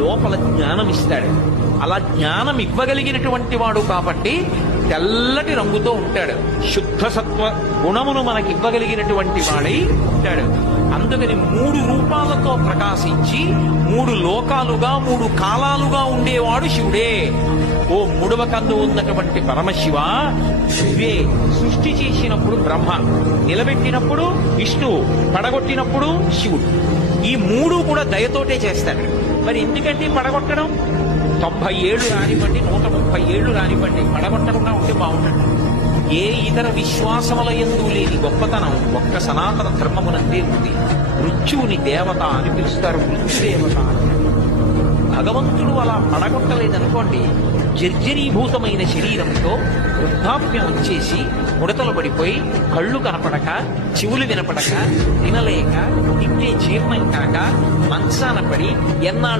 లోపల జ్ఞానం ఇస్తాడు. అలా జ్ఞానం ఇవ్వగలిగినటువంటి వాడు కాబట్టి తెల్లటి రంగుతో ఉంటాడు. శుద్ధ సత్వ గుణమును మనకి ఇవ్వగలిగినటువంటి వాడై ఉంటాడు. అందుకని 3 రూపాలతో ప్రకాశించి 3 లోకాలుగా 3 కాలాలుగా ఉండేవాడు శివుడే. ఓ 3వ కన్ను ఉన్నటువంటి పరమశివ, శివే సృష్టి చేసినప్పుడు బ్రహ్మ, నిలబెట్టినప్పుడు విష్ణువు, పడగొట్టినప్పుడు శివుడు. ఈ 3 కూడా దయతోటే చేస్తాడు. మరి ఎందుకంటే పడగొట్టడం 90 ఏళ్ళు రానివ్వండి, 130 ఏళ్ళు రానివ్వండి, పడగొట్టకుండా ఉంటే బాగుంటుంది. ఏ ఇతర విశ్వాసముల యందు లేని గొప్పతనం ఒక్క సనాతన ధర్మమునందే ఉంది. మృత్యువుని దేవత అని పిలుస్తారు, మృత్యుదేవత. భగవంతుడు అలా పడగొట్టలేదనుకోండి, జర్జరీభూతమైన శరీరంతో వృద్ధాప్యం వచ్చేసి ముడతలు పడిపోయి కళ్ళు కనపడక, చెవులు వినపడక, తినలేక, తింటే జీర్ణం కాక మంచాన పడి ఎన్నాళ్ళు